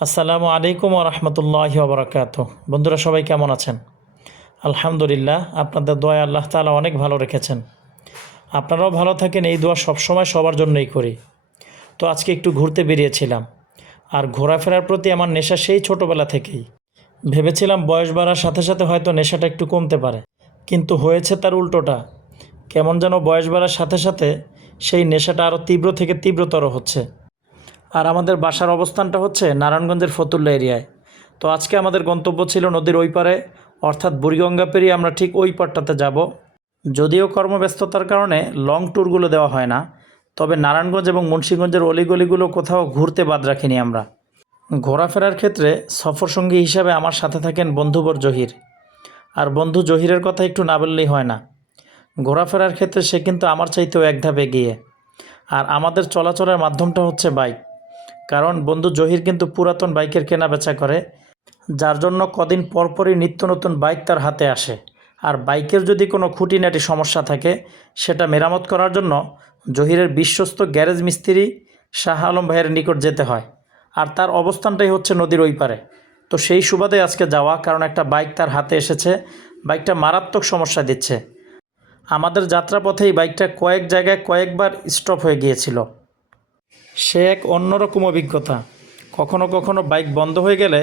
আসসালামু আলাইকুম ওরহমতুল্লাহি ওবরাকাত। বন্ধুরা সবাই কেমন আছেন? আলহামদুলিল্লাহ, আপনাদের দোয়ায় আল্লাহ তাআলা অনেক ভালো রেখেছেন। আপনারাও ভালো থাকেন, এই দোয়া সবসময় সবার জন্যই করি। তো আজকে একটু ঘুরতে বেরিয়েছিলাম, আর ঘোরাফেরার প্রতি আমার নেশা সেই ছোটোবেলা থেকেই। ভেবেছিলাম বয়স বাড়ার সাথে সাথে হয়তো নেশাটা একটু কমতে পারে, কিন্তু হয়েছে তার উল্টোটা। কেমন যেন বয়স বাড়ার সাথে সাথে সেই নেশাটা আরও তীব্র থেকে তীব্রতর হচ্ছে। আর আমাদের বাসার অবস্থানটা হচ্ছে নারায়ণগঞ্জের ফতুল্লা এরিয়ায়। তো আজকে আমাদের গন্তব্য ছিল নদীর ওই পারে, অর্থাৎ বুড়িগঙ্গা পেরিয়ে আমরা ঠিক ওই পারটাতে যাব। যদিও কর্মব্যস্ততার কারণে লং ট্যুরগুলো দেওয়া হয় না, তবে নারায়ণগঞ্জ এবং মুন্সিগঞ্জের অলিগলিগুলো কোথাও ঘুরতে বাদ রাখিনি আমরা। ঘোরাফেরার ক্ষেত্রে সফরসঙ্গী হিসাবে আমার সাথে থাকেন বন্ধুবর জহির। আর বন্ধু জহিরের কথা একটু না বললেই হয় না। ঘোরাফেরার ক্ষেত্রে সে কিন্তু আমার চাইতেও এক ধাপ এগিয়ে। আর আমাদের চলাচলের মাধ্যমটা হচ্ছে বাইক, কারণ বন্ধু জহির কিন্তু পুরাতন বাইকের কেনা বেচা করে, যার জন্য কদিন পরপরই নিত্য নতুন বাইক তার হাতে আসে। আর বাইকের যদি কোনো খুঁটিনাটি সমস্যা থাকে, সেটা মেরামত করার জন্য জহিরের বিশ্বস্ত গ্যারেজ মিস্ত্রি শাহ আলম ভাইয়ের নিকট যেতে হয়। আর তার অবস্থানটাই হচ্ছে নদীর ওই পারে। তো সেই সুবাদে আজকে যাওয়া, কারণ একটা বাইক তার হাতে এসেছে, বাইকটা মারাত্মক সমস্যা দিচ্ছে। আমাদের যাত্রাপথেই বাইকটা কয়েক জায়গায় কয়েকবার স্টপ হয়ে গিয়েছিল। সে এক অন্যরকম অভিজ্ঞতা। কখনো কখনো বাইক বন্ধ হয়ে গেলে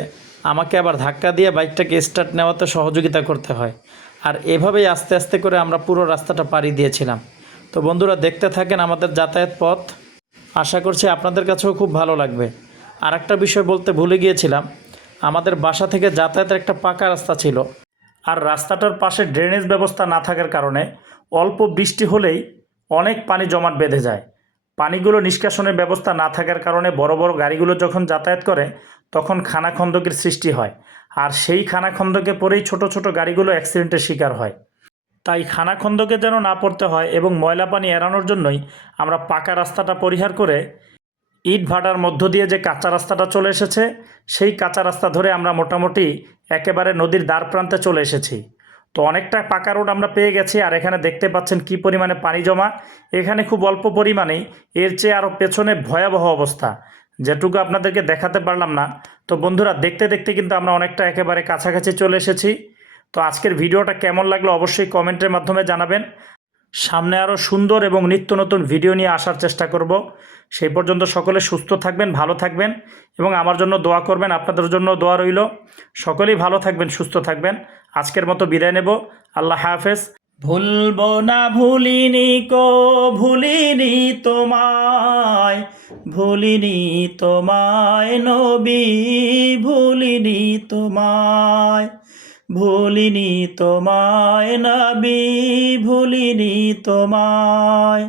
আমাকে আবার ধাক্কা দিয়ে বাইকটাকে স্টার্ট নেওয়াতে সহযোগিতা করতে হয়। আর এভাবেই আস্তে আস্তে করে আমরা পুরো রাস্তাটা পাড়ি দিয়েছিলাম। তো বন্ধুরা, দেখতে থাকেন আমাদের যাতায়াত পথ। আশা করছি আপনাদের কাছেও খুব ভালো লাগবে। আর একটা বিষয় বলতে ভুলে গিয়েছিলাম, আমাদের বাসা থেকে যাতায়াতের একটা পাকা রাস্তা ছিল, আর রাস্তাটার পাশে ড্রেনেজ ব্যবস্থা না থাকার কারণে অল্প বৃষ্টি হলেই অনেক পানি জমাট বেঁধে যায়। পানিগুলো নিষ্কাশনের ব্যবস্থা না থাকার কারণে বড় বড় গাড়িগুলো যখন যাতায়াত করে, তখন খানাখন্দকের সৃষ্টি হয়। আর সেই খানাখন্দকে পড়েই ছোট ছোট গাড়িগুলো অ্যাক্সিডেন্টের শিকার হয়। তাই খানাখন্দকে যেন না পড়তে হয় এবং ময়লা পানি এড়ানোর জন্যই আমরা পাকা রাস্তাটা পরিহার করে ইট ভাটার মধ্য দিয়ে যে কাঁচা রাস্তাটা চলে এসেছে, সেই কাঁচা রাস্তা ধরে আমরা মোটামুটি একেবারে নদীর দ্বার প্রান্তে চলে এসেছি। তো অনেকটা পাকা রোড আমরা পেয়ে গেছি। আর এখানে দেখতে পাচ্ছেন কি পরিমাণে পানি জমা। এখানে খুব অল্প পরিমাণেই, এর চেয়ে আরও পেছনে ভয়াবহ অবস্থা, যেটুকু আপনাদেরকে দেখাতে পারলাম না। তো বন্ধুরা, দেখতে দেখতে কিন্তু আমরা অনেকটা একেবারে কাছাকাছি চলে এসেছি। তো আজকের ভিডিওটা কেমন লাগলো অবশ্যই কমেন্টের মাধ্যমে জানাবেন। সামনে আরও সুন্দর এবং নিত্য নতুন ভিডিও নিয়ে আসার চেষ্টা করব। সেই পর্যন্ত সকলে সুস্থ থাকবেন, ভালো থাকবেন এবং আমার জন্য দোয়া করবেন। আপনাদের জন্য দোয়া রইল। সকলেই ভালো থাকবেন, সুস্থ থাকবেন। আজকের মতো বিদায় নেব। আল্লাহ হাফেজ। ভুলবো না, ভুলিনি কো ভুলিনি তোমায়, ভুলিনি তোমায় নবী, ভুলিনি তোমায়, ভুলিনি তোমায় নবী, ভুলিনি তোমায়।